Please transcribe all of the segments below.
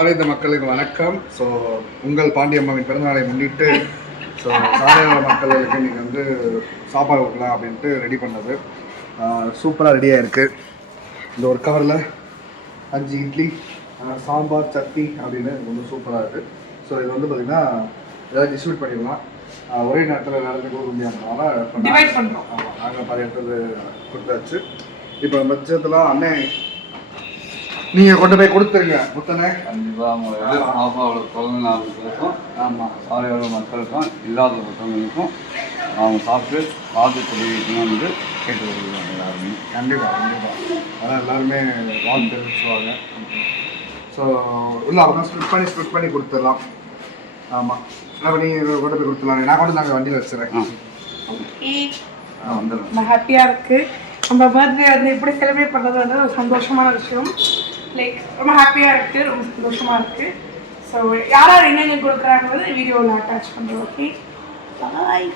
அனைத்து மக்களுக்கு வணக்கம். ஸோ உங்கள் பாண்டியம்மாவின் பிறந்தநாளை முன்னிட்டு ஸோ சாலையோர மக்களுக்கு நீங்கள் வந்து சாப்பாடு கொடுக்கலாம் அப்படின்ட்டு ரெடி பண்ணது சூப்பராக ரெடியாக இருக்குது. இந்த ஒரு கவரில் 5 இட்லி, சாம்பார், சட்னி அப்படின்னு ரொம்ப சூப்பராக இருக்குது. ஸோ இது வந்து பார்த்திங்கன்னா ஏதாவது டிஸ்ட்ரிபியூட் பண்ணிடலாம். ஒரே நேரத்தில் வேறு கொடுக்க முடியாதனால டிவைட் பண்ணுறோம். ஆமாம், நாங்கள் பல இடத்துல கொடுத்தாச்சு. இப்போ பட்சத்தில் அண்ணன் நீங்கள் கொண்டு போய் கொடுத்துருங்க முத்தனை. கண்டிப்பாக பாப்பாவோட பிறந்த நாளுக்கும் ஆமாம் சாலையோர மக்களுக்கும் இல்லாத மற்றவங்களுக்கும் அவங்க சாப்பிட்டு பார்த்து தெரிவிக்கணும் வந்து கேட்டுக்கொள்கிறாங்க எல்லாருமே. கண்டிப்பாக அதான் எல்லாருமே வாழ்த்து தெரிவிச்சுவாங்க. ஸோ இல்லை அவங்க ஸ்பிட் பண்ணி கொடுத்துடலாம். ஆமாம், அப்போ நீங்கள் கொண்டு போய் கொடுத்துடலாம். நான் கொண்டு நாங்கள் வண்டியில் வச்சுறேன். வந்துடுறேன். ரொம்ப ஹாப்பியாக இருக்குது. நம்ம பர்த்டே வந்து இப்படி செலிப்ரேட் பண்ணுறது வந்து ஒரு சந்தோஷமான விஷயம். லைக் ரொம்ப ஹாப்பியாக இருக்குது, ரொம்ப சந்தோஷமாக இருக்குது. ஸோ யார் யார் எங்கெங்கே கொடுக்குறாங்கிறது வீடியோவில் அட்டாச் பண்ணுறோம். ஓகே, பாய்.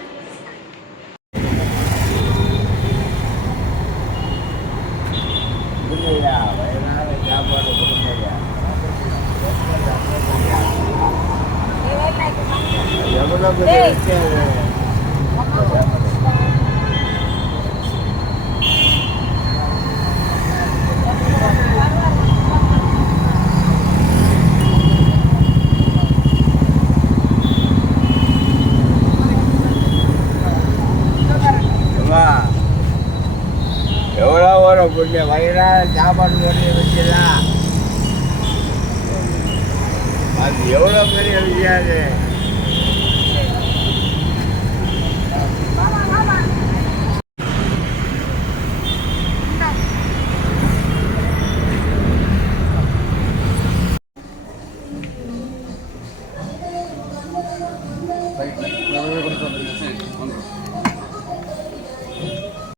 எவ்வளோ வரும் புண்ணிய வயிறாக சாப்பாடு போட்டு வச்சுலாம் அது எவ்வளோ பெரிய விஷயம் அது.